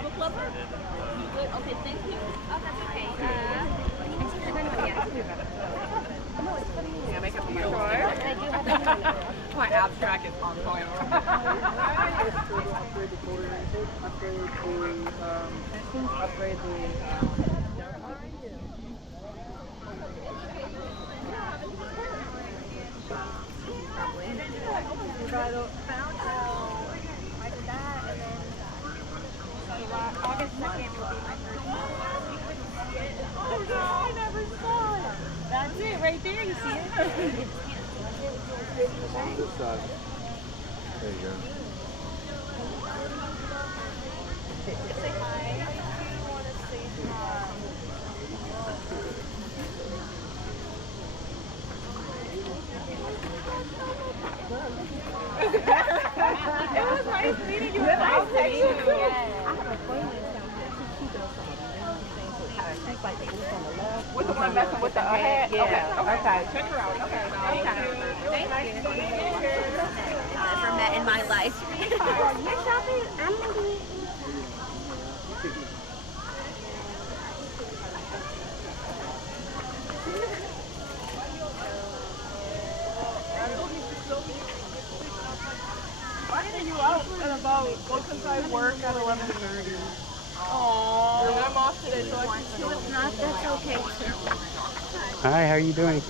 Book lover? You good? Okay, thank you. Oh, that's okay. Yeah, make up for your my abstract is on point. Upgrade the August 2nd will be my first one. Oh no, I never saw it. That's it, right there. You see it? this side. There you go. Say hi. I want to say hi. It was nice meeting you. Nice to meet you. Yes. I have a acquaintance down here. She does she's like the booth on the left. With the one messing with the head? Yeah. Okay. Check her out. Okay. Thank you. I've never met in my life. You're shopping? I'm going to be... I see you out and about. Go inside work at 11:30. Oh, and I'm off today, so I can see If not, that's okay. Hi, how are you doing?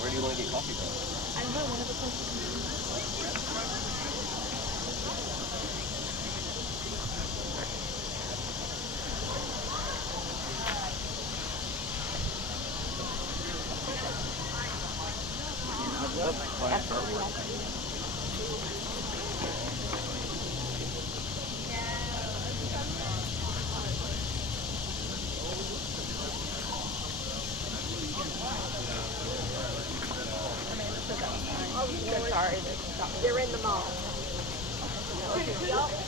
Where do you want to get coffee from? I know one of the places. Sorry. They're in the mall.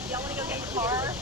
Y'all want to go get a car?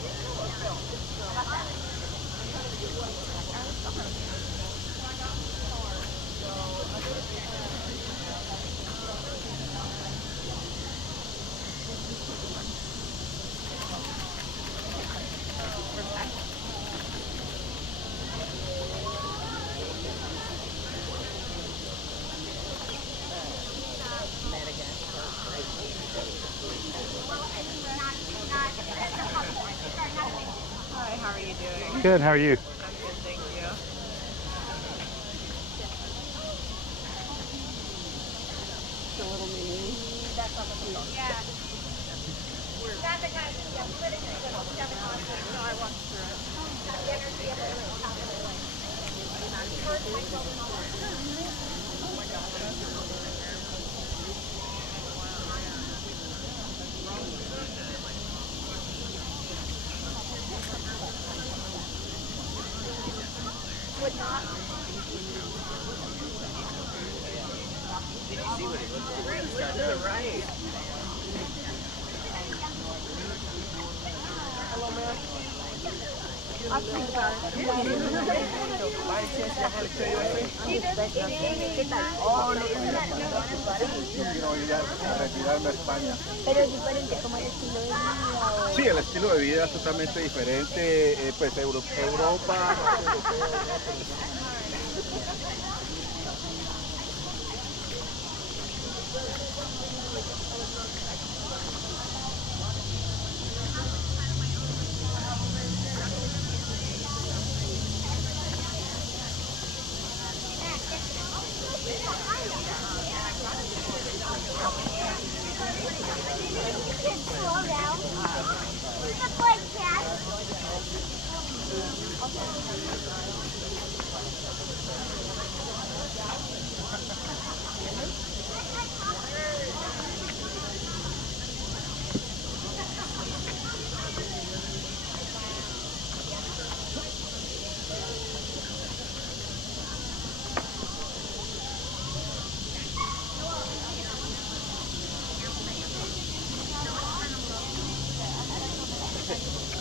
Hi, how are you doing? Good, how are you? I'm good, thank you. The little mini. That's on the field. Yeah. Not the kind of, yeah, but it's a little 7 on. No, I walked through it. You ever see it on the top of the line? First, I told them all would not. Did you see what it looks like? To the right. Hello, ma'am. Retirarme a España. Pero es diferente como el estilo de vida. Sí, el estilo de vida es totalmente diferente. Pues Europa.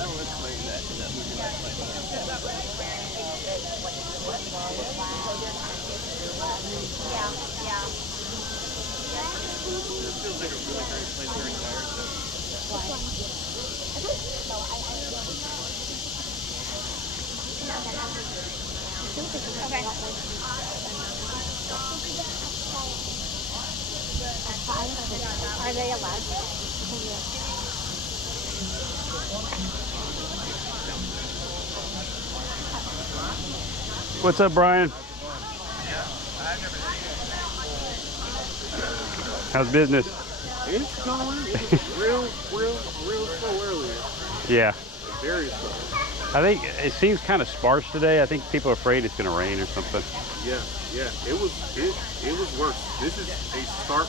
Are they allowed? What's up, Brian? How's business? It's going. It's real slow earlier. Yeah. Very slow. I think it seems kind of sparse today. I think people are afraid it's going to rain or something. Yeah. It was worse. This is a stark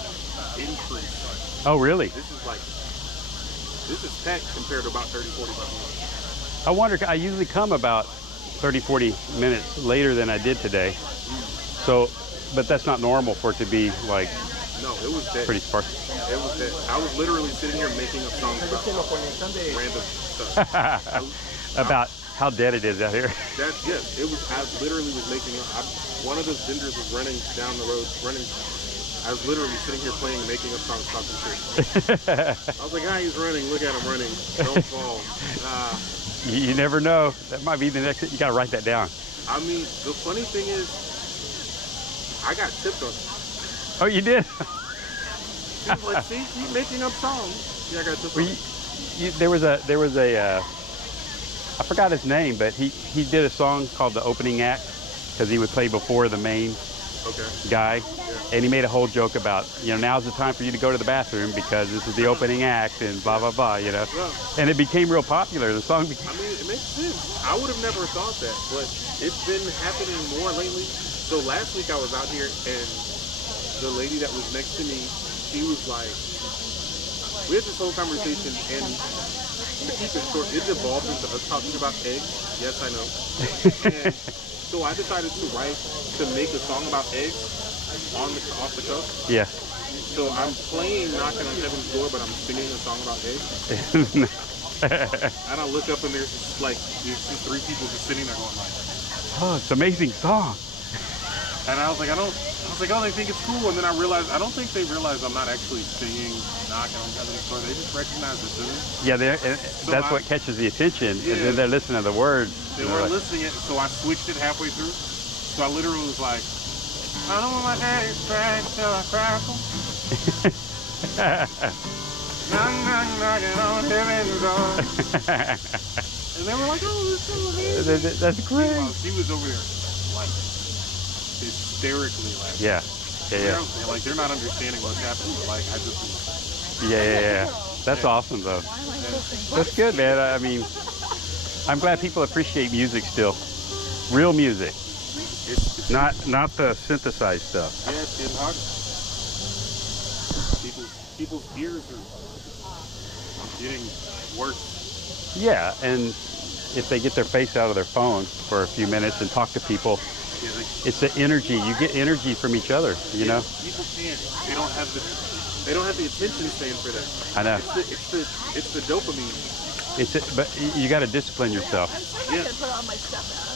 increase. Oh, really? This is tech compared to about 30, 45 minutes. I wonder, I usually come about 30, 40 minutes later than I did today. So, but that's not normal for it to be like No, it was dead. pretty sparse. It was dead. I was literally sitting here making up songs about random stuff. About how dead it is out here. Yes, it was. I literally was making up. One of the vendors was running down the road, I was literally sitting here playing, making up songs, talking shit. I was like, he's running. Look at him running. Don't fall. You never know. That might be the next. You got to write that down. I mean, the funny thing is, I got tipped on it. Oh, you did? She was like, see, keep making up songs. Yeah, I got tipped on it. There was a I forgot his name, but he did a song called The Opening Act because he would play before the main guy. And he made a whole joke about, now's the time for you to go to the bathroom because this is the opening act and blah, blah, blah, Yeah. And it became real popular. The song became... I mean, it makes sense. I would have never thought that, but it's been happening more lately. So last week I was out here and the lady that was next to me, she was like, we had this whole conversation and to keep it short, it evolved into us talking about eggs. Yes, I know. And so I decided to make a song about eggs off the cuff. Yeah. So I'm playing Knocking on Heaven's Door, but I'm singing a song about eggs. And I look up and there's these three people just sitting there going like, oh, it's an amazing song. and I was like, oh, they think it's cool. And then I realized, I don't think they realize I'm not actually singing Knocking on Heaven's Door. They just recognize the tune. Yeah, that's what catches the attention. Yeah. And then they're listening to the words. They weren't listening it, so I switched it halfway through. So I literally was like, I don't want my head cracked till I crackle. Knocking on heaven's door. And they were like, oh, this is amazing. That's great. Well, she was over there, like, hysterically laughing. Yeah. Like, they're not understanding what's happening, but, like, I just... Yeah. That's awesome, though. That's good, man. I mean, I'm glad people appreciate music still. Real music. It's Not the synthesized stuff. Yeah, it's getting hard. People's ears are getting worse. Yeah, and if they get their face out of their phone for a few minutes and talk to people, it's the energy. You get energy from each other, you know? People can't. They don't have the attention span for that. I know. It's the dopamine. But you got to discipline yourself. Yeah.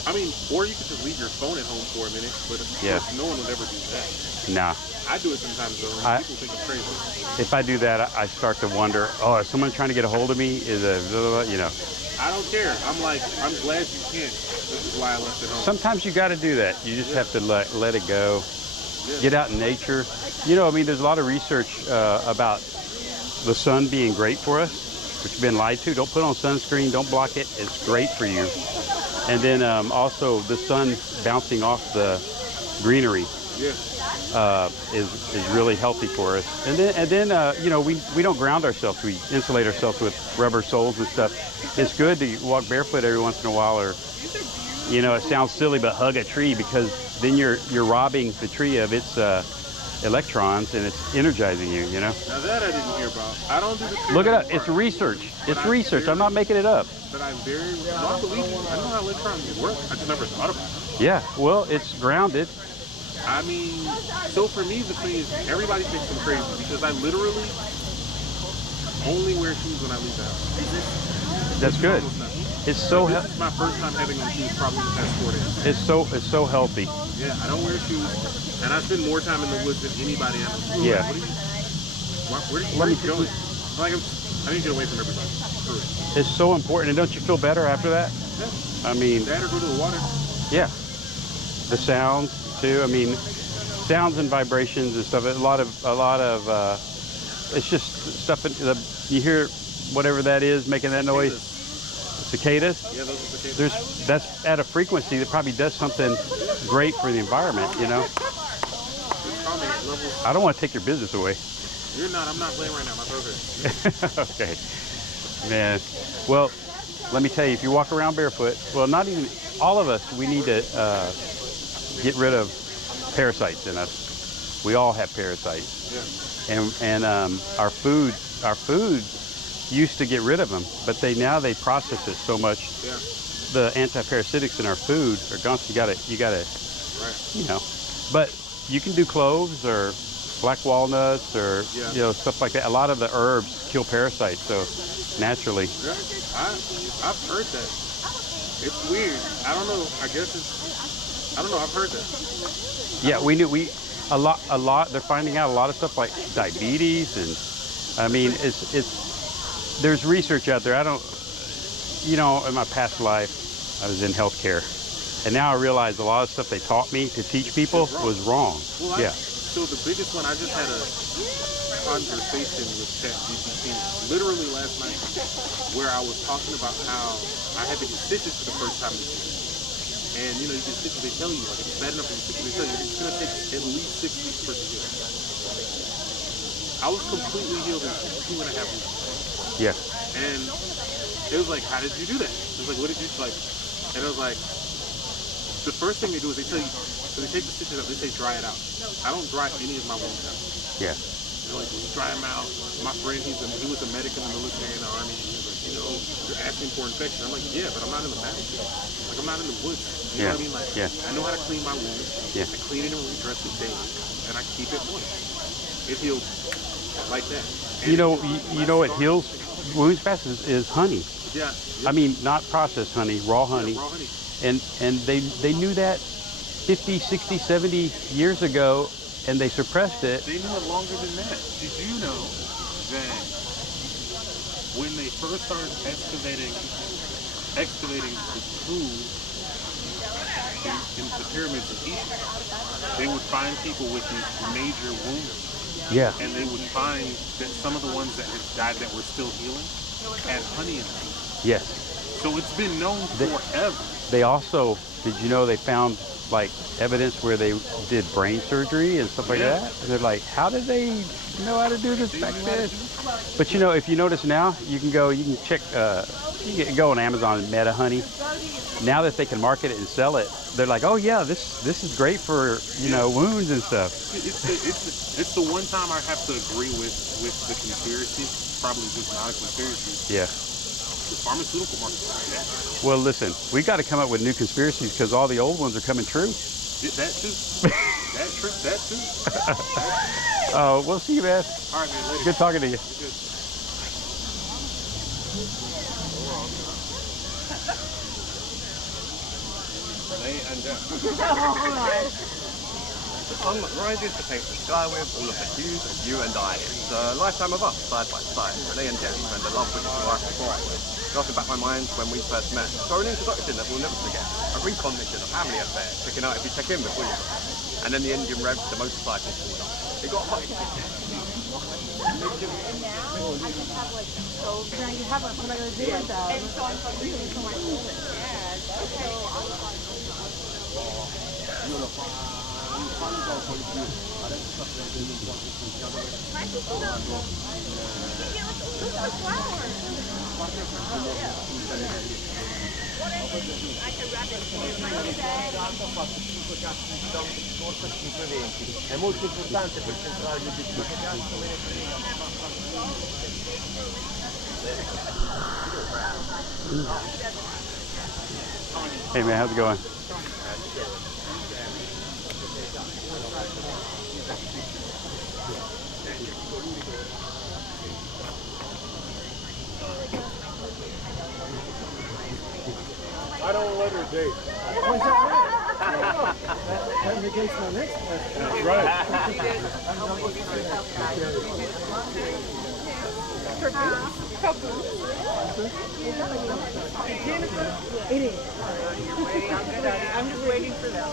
I mean, or you could just leave your phone at home for a minute, but of course, no one would ever do that. Nah. I do it sometimes though, and people think I'm crazy. If I do that, I start to wonder, is someone trying to get a hold of me? I don't care. I'm like, I'm glad you can't. This is why I left it home. Sometimes you got to do that. You just have to let it go. Get out in nature. There's a lot of research about the sun being great for us, which we've been lied to. Don't put on sunscreen. Don't block it. It's great for you. And then also the sun bouncing off the greenery is really healthy for us. And then we don't ground ourselves. We insulate ourselves with rubber soles and stuff. It's good to walk barefoot every once in a while, or it sounds silly, but hug a tree, because then you're robbing the tree of its electrons and it's energizing you. Now that I didn't hear about. I don't do the tree. Look it up. It's research. It's research. I'm not making it up. But I believe you. I know how electrons work. I just never thought about it. Yeah, well, it's grounded. I mean, so for me, the thing is, everybody thinks I'm crazy because I literally only wear shoes when I leave the house. That's good. It's so This is my first time having on shoes probably in the past 4 days. it's so healthy. Yeah, I don't wear shoes, and I spend more time in the woods than anybody I know. Yeah. What are you? Where are you going? Like, I need to get away from everybody. For real. It's so important. And don't you feel better after that? Yeah. I mean, That or go to the water. yeah. The sounds too. I mean, sounds and vibrations and stuff. A lot of it's just stuff you hear whatever that is making that noise. Cicadas. Yeah, those are cicadas. That's at a frequency that probably does something great for the environment, you know. I don't want to take your business away. You're not. I'm not playing right now. My throat hurts. Okay. Man. Well, let me tell you, if you walk around barefoot, well, not even all of us, we need to get rid of parasites in us. We all have parasites. Yeah. And our food used to get rid of them, but now they process it so much. Yeah. The anti-parasitics in our food are gone. So you gotta, right. You know. But you can do cloves or black walnuts or you know, stuff like that. A lot of the herbs kill parasites, so naturally. Yeah, I've heard that. It's weird. I don't know. I guess I don't know. I've heard that. Yeah, a lot. They're finding out a lot of stuff like diabetes, and I mean, there's research out there. I don't, you know, in my past life, I was in healthcare, and now I realize a lot of stuff they taught me to teach people was wrong. Well, yeah. So the biggest one, I just had a conversation with ChatGPT literally last night, where I was talking about how I had to get stitches for the first time this year. And you know, you get stitches, they tell you, like, if it's bad enough for stitches, they tell you it's gonna take at least 6 weeks for it to heal. I was completely healed in 2.5 weeks. Yeah. And it was like, how did you do that? It was like, what did you like? And it was like, the first thing they do is they tell you, so they take the stitches out, they say dry it out. I don't dry any of my wounds out. Yeah. They're like, dry them out. My friend, he was a medic in the military and the army, and he was like, you know, you're asking for infection. I'm like, yeah, but I'm not in the battlefield. Like, I'm not in the woods. You know what I mean? Like, I know how to clean my wounds. Yeah. I clean it and redress it daily, and I keep it moist. It heals like that. And you know what heals wounds fast is honey. Yeah. I mean, not processed honey, raw honey. Yeah, raw honey. And they knew that 50, 60, 70 years ago, and they suppressed it. They knew it longer than that. Did you know that when they first started excavating the tombs in the pyramids of Egypt, they would find people with these major wounds. Yeah. And they would find that some of the ones that had died that were still healing had honey in them. Yes. So it's been known forever. They also, did you know they found like evidence where they did brain surgery and stuff like that? And they're like, how did they know how to do this back then? But you know, if you notice now, you can check, you can go on Amazon and Meta Honey. Now that they can market it and sell it, they're like, oh yeah, this is great for, you know, wounds and stuff. It's the one time I have to agree with the conspiracy, probably just not a conspiracy. Yeah. The pharmaceutical market. Yeah. Well, listen, we got to come up with new conspiracies because all the old ones are coming true. That too. that too. We'll see you, man. All right, man. Later. Good talking to you. Ryan used to paint the sky with all of the hues of you and I. It's a lifetime of us, side by side, Renee and Jen, and the love which is right before us. Got back my mind when we first met. So an introduction that we'll never forget. A recognition, a family affair, checking out if you check in before you go. And then the engine revved, the motorcycle pulled up. It got hot. È molto importante per centrare gli obiettivi. Hey man, how's it going? letter of date. That negates my next question. That's right. It is. I'm just waiting for them.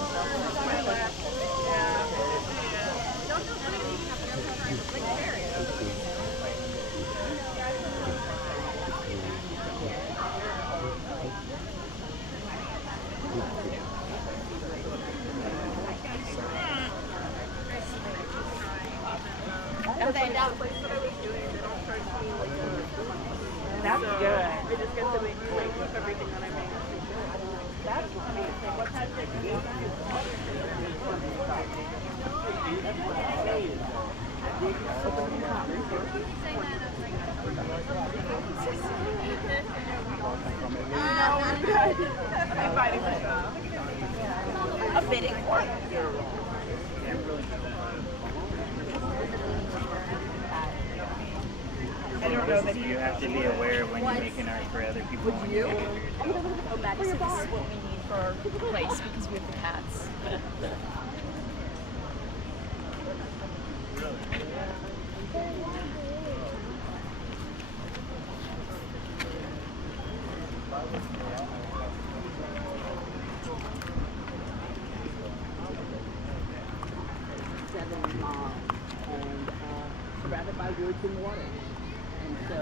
That's good. I just get to make everything that I make. That's amazing. What time is it? I'm fighting myself. A fitting one. I don't know that you have to be aware when you're making art for other people. Would you? Oh, Maddie said this is what we need for our place because we have the cats. And surrounded by woods and water. And so